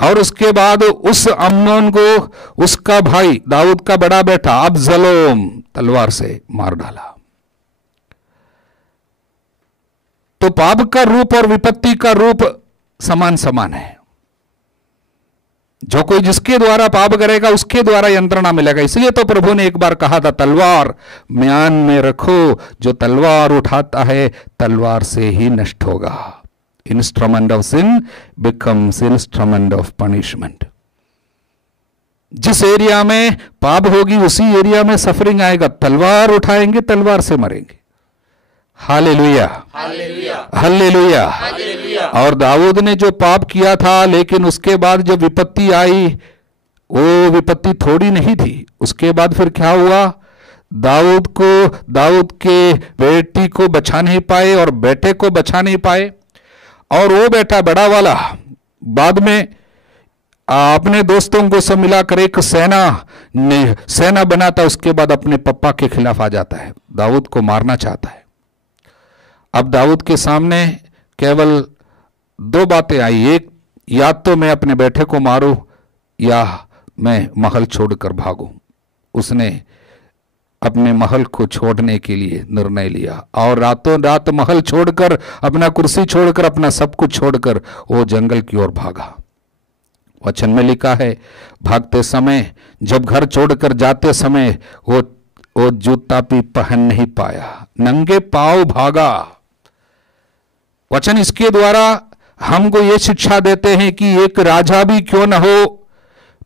और उसके बाद उस अम्नोन को उसका भाई दाऊद का बड़ा बेटा अब्सलोम तलवार से मार डाला। तो पाप का रूप और विपत्ति का रूप समान समान है। जो कोई जिसके द्वारा पाप करेगा उसके द्वारा यंत्रणा मिलेगा। इसलिए तो प्रभु ने एक बार कहा था, तलवार म्यान में रखो, जो तलवार उठाता है तलवार से ही नष्ट होगा। Instrument of sin becomes instrument of punishment. जिस एरिया में पाप होगी उसी एरिया में सफरिंग आएगा। तलवार उठाएंगे तलवार से मरेंगे। Hallelujah, hallelujah. और दाऊद ने जो पाप किया था, लेकिन उसके बाद जब विपत्ति आई, वो विपत्ति थोड़ी नहीं थी। उसके बाद फिर क्या हुआ, दाऊद के बेटी को बचा नहीं पाए और बेटे को बचा नहीं पाए। और वो बेटा बड़ा वाला बाद में अपने दोस्तों को सब मिलाकर एक सेना बनाता, उसके बाद अपने पप्पा के खिलाफ आ जाता है, दाऊद को मारना चाहता है। अब दाऊद के सामने केवल दो बातें आई, एक या तो मैं अपने बेटे को मारूं या मैं महल छोड़कर भागूं। उसने अपने महल को छोड़ने के लिए निर्णय लिया और रातों रात महल छोड़कर, अपना कुर्सी छोड़कर, अपना सब कुछ छोड़कर वो जंगल की ओर भागा। वचन में लिखा है, भागते समय, जब घर छोड़कर जाते समय वो जूता भी पहन नहीं पाया, नंगे पांव भागा। वचन इसके द्वारा हमको ये शिक्षा देते हैं कि एक राजा भी क्यों न हो,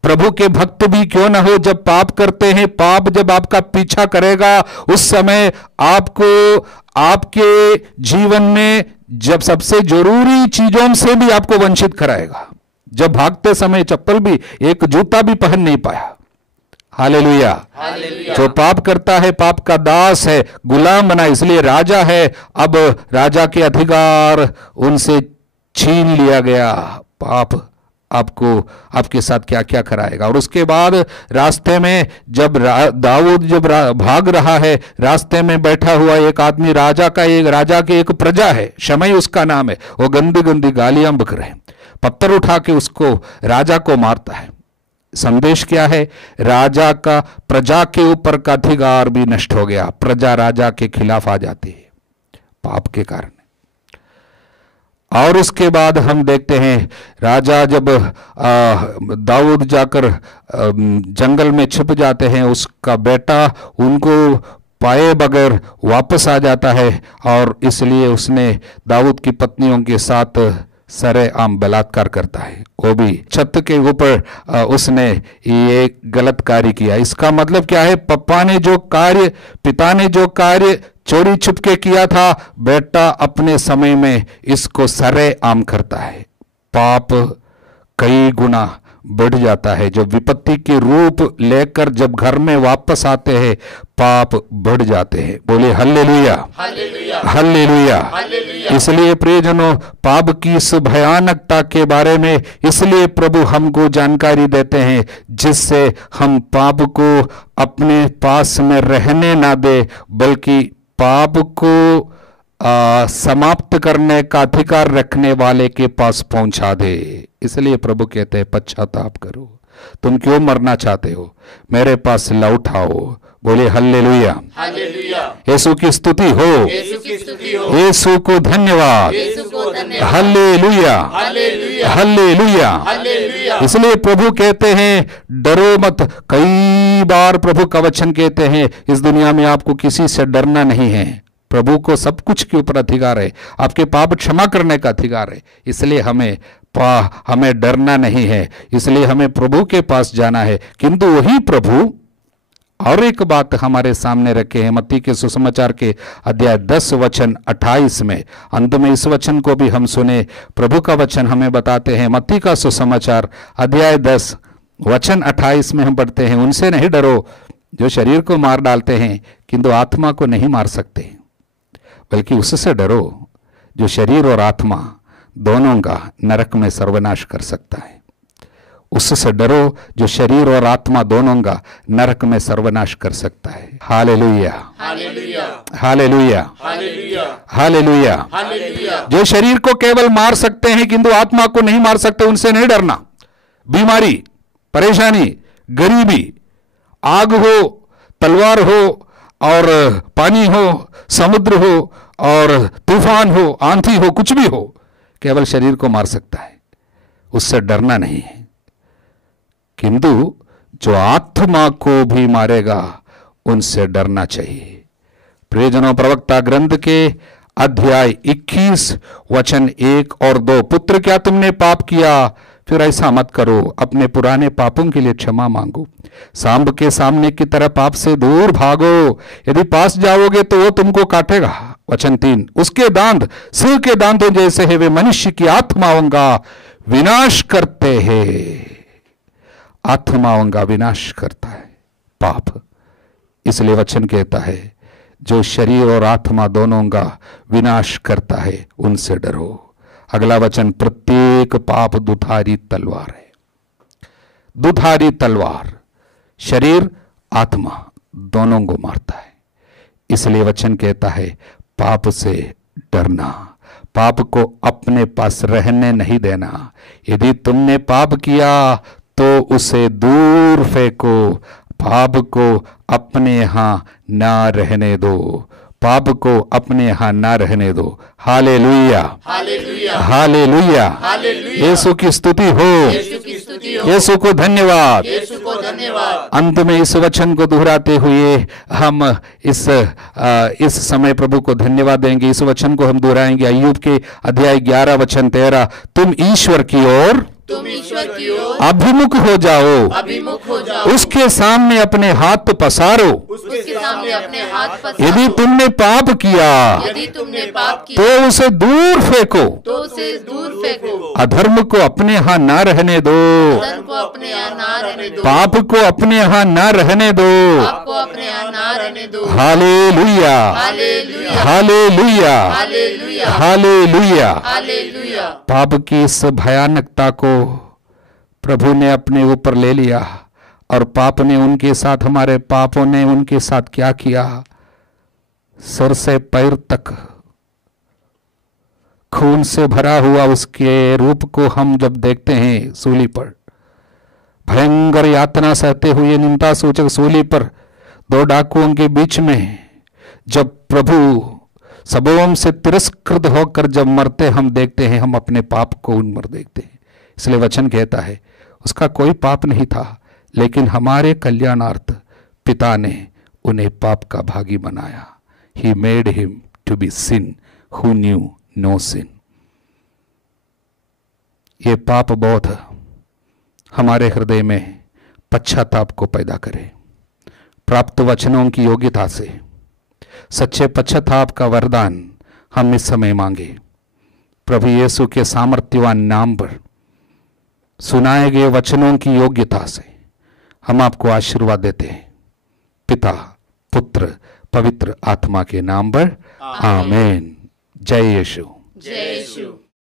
प्रभु के भक्त भी क्यों न हो, जब पाप करते हैं, पाप जब आपका पीछा करेगा, उस समय आपको आपके जीवन में जब सबसे जरूरी चीजों से भी आपको वंचित कराएगा। जब भागते समय चप्पल भी, एक जूता भी पहन नहीं पाया। हालेलुया। जो पाप करता है पाप का दास है, गुलाम बना, इसलिए राजा है। अब राजा के अधिकार उनसे छीन लिया गया। पाप आपको आपके साथ क्या क्या कराएगा। और उसके बाद रास्ते में जब दाऊद जब भाग रहा है, रास्ते में बैठा हुआ एक आदमी, राजा के एक प्रजा है, शमई उसका नाम है, वो गंदी गंदी गालियां बक रहे, पत्थर उठा के उसको राजा को मारता है। संदेश क्या है, राजा का प्रजा के ऊपर का अधिकार भी नष्ट हो गया। प्रजा राजा के खिलाफ आ जाती है पाप के कारण। और उसके बाद हम देखते हैं राजा जब दाऊद जाकर जंगल में छिप जाते हैं, उसका बेटा उनको पाए बगैर वापस आ जाता है और इसलिए उसने दाऊद की पत्नियों के साथ सरेआम बलात्कार करता है। वो भी छत के ऊपर उसने ये गलत कार्य किया। इसका मतलब क्या है, पिता ने जो कार्य चोरी छुपके किया था, बेटा अपने समय में इसको सरेआम करता है। पाप कई गुना बढ़ जाता है। जब विपत्ति के रूप लेकर जब घर में वापस आते हैं, पाप बढ़ जाते हैं। बोले हल्लेलुया, हल्लेलुया। इसलिए प्रियजनों, पाप की इस भयानकता के बारे में इसलिए प्रभु हमको जानकारी देते हैं, जिससे हम पाप को अपने पास में रहने ना दे, बल्कि पाप को समाप्त करने का अधिकार रखने वाले के पास पहुंचा दे। इसलिए प्रभु कहते हैं, पश्चाताप करो। तुम क्यों मरना चाहते हो, मेरे पास लौट आओ। बोले हल्लेलुया, यीशु की स्तुति हो, यीशु को धन्यवाद, हल्लेलुया, हल्लेलुया। इसलिए प्रभु कहते हैं, डरो मत। कई बार प्रभु का वचन कहते हैं, इस दुनिया में आपको किसी से डरना नहीं है। प्रभु को सब कुछ के ऊपर अधिकार है, आपके पाप क्षमा करने का अधिकार है। इसलिए हमें डरना नहीं है, इसलिए हमें प्रभु के पास जाना है। किंतु वही प्रभु और एक बात हमारे सामने रखे हैं, मत्ती के सुसमाचार के अध्याय 10 वचन 28 में। अंत में इस वचन को भी हम सुने। प्रभु का वचन हमें बताते हैं, मत्ती का सुसमाचार अध्याय 10 वचन 28 में हम पढ़ते हैं, उनसे नहीं डरो जो शरीर को मार डालते हैं किंतु आत्मा को नहीं मार सकते, बल्कि उससे डरो जो शरीर और आत्मा दोनों का नरक में सर्वनाश कर सकता है। उससे डरो जो शरीर और आत्मा दोनों का नरक में सर्वनाश कर सकता है। Hallelujah, hallelujah, hallelujah, hallelujah. जो शरीर को केवल मार सकते हैं किंतु आत्मा को नहीं मार सकते, उनसे नहीं डरना। बीमारी, परेशानी, गरीबी, आग हो, तलवार हो और पानी हो, समुद्र हो और तूफान हो, आंधी हो, कुछ भी हो, केवल शरीर को मार सकता है, उससे डरना नहीं है। किंतु जो आत्मा को भी मारेगा उनसे डरना चाहिए। प्रियजनों, प्रवक्ता ग्रंथ के अध्याय 21 वचन 1 और 2, पुत्र क्या तुमने पाप किया? फिर ऐसा मत करो, अपने पुराने पापों के लिए क्षमा मांगो, सांब के सामने की तरह पाप से दूर भागो, यदि पास जाओगे तो वो तुमको काटेगा। वचन 3, उसके दांत सिंह के दांतों जैसे है, वे मनुष्य की आत्माओं का विनाश करते हैं। आत्माओं का विनाश करता है पाप, इसलिए वचन कहता है जो शरीर और आत्मा दोनों का विनाश करता है उनसे डरो। अगला वचन, प्रत्येक पाप दुधारी तलवार है। दुधारी तलवार शरीर आत्मा दोनों को मारता है, इसलिए वचन कहता है पाप से डरना, पाप को अपने पास रहने नहीं देना। यदि तुमने पाप किया तो उसे दूर फेंको, पाप को अपने यहां ना रहने दो, पाप को अपने यहां ना रहने दो। Hallelujah, hallelujah, hallelujah, hallelujah. यीशु की स्तुति हो, यीशु की स्तुति हो, यीशु को धन्यवाद। यीशु को धन्यवाद। अंत में इस वचन को दोहराते हुए हम इस समय प्रभु को धन्यवाद देंगे। इस वचन को हम दोहराएंगे। अय्यूब के अध्याय 11 वचन 13, तुम ईश्वर की ओर तुम ईश्वर की ओर अभिमुख हो जाओ, अभिमुख हो जाओ, उसके सामने अपने हाथ पसारो। उसके सामने अपने हाथ पसारो। यदि तुमने पाप किया यदि तुमने पाप तो किया उसे दूर फेंको, तो उसे दूर फेंको, अधर्म को अपने यहाँ ना रहने दो, धन को अपने यहाँ ना रहने दो, पाप को अपने यहाँ ना रहने दो। पाप को अपने यहाँ ना रहने दो। Hallelujah, hallelujah, hallelujah, hallelujah, hallelujah. Hallelujah. पाप की इस भयानकता को प्रभु ने अपने ऊपर ले लिया और पाप ने उनके साथ, हमारे पापों ने उनके साथ क्या किया? सर से पैर तक खून से भरा हुआ उसके रूप को हम जब देखते हैं सूली पर, भयंकर यातना सहते हुए निंदा सूचक सूली पर दो डाकुओं के बीच में जब प्रभु सबों से तिरस्कृत होकर जब मरते हम देखते हैं, हम अपने पाप को उन मर देखते हैं। इसलिए वचन कहता है उसका कोई पाप नहीं था, लेकिन हमारे कल्याणार्थ पिता ने उन्हें पाप का भागी बनाया। He made him to be sin who knew no sin। ये पाप बोध हमारे हृदय में पश्चाताप को पैदा करे। प्राप्त वचनों की योग्यता से सच्चे पश्चाताप का वरदान हम इस समय मांगे। प्रभु यीशु के सामर्थ्यवान नाम पर सुनाए गए वचनों की योग्यता से हम आपको आशीर्वाद देते हैं, पिता पुत्र पवित्र आत्मा के नाम पर। आमीन। जय यीशु। जय यीशु।